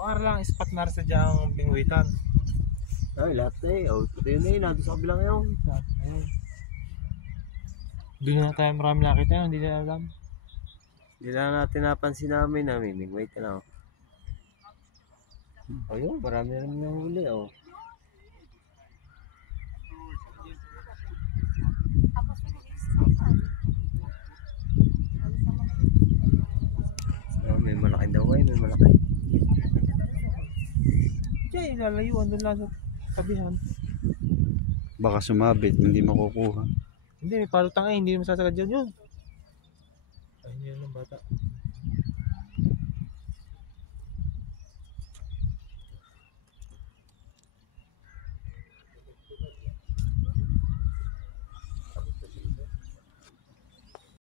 Pangar lang spot na sa diyang bingwitan. Ay, lahat na eh. O, ito yun eh. Nandun sa kabilang yun. Doon na tayo marami nakita, hindi na alam. Hindi lang natin napansin namin. Wait na lang. Ayun, marami na naman yung huli. Oh. Oh, may malaki daw ay, may malaki. Diyan, ilalayuan doon lang sa tabihan. Baka sumabit, hindi makukuha. Hindi, may palutang eh, hindi naman sasagad yun. Ayun yun ng bata.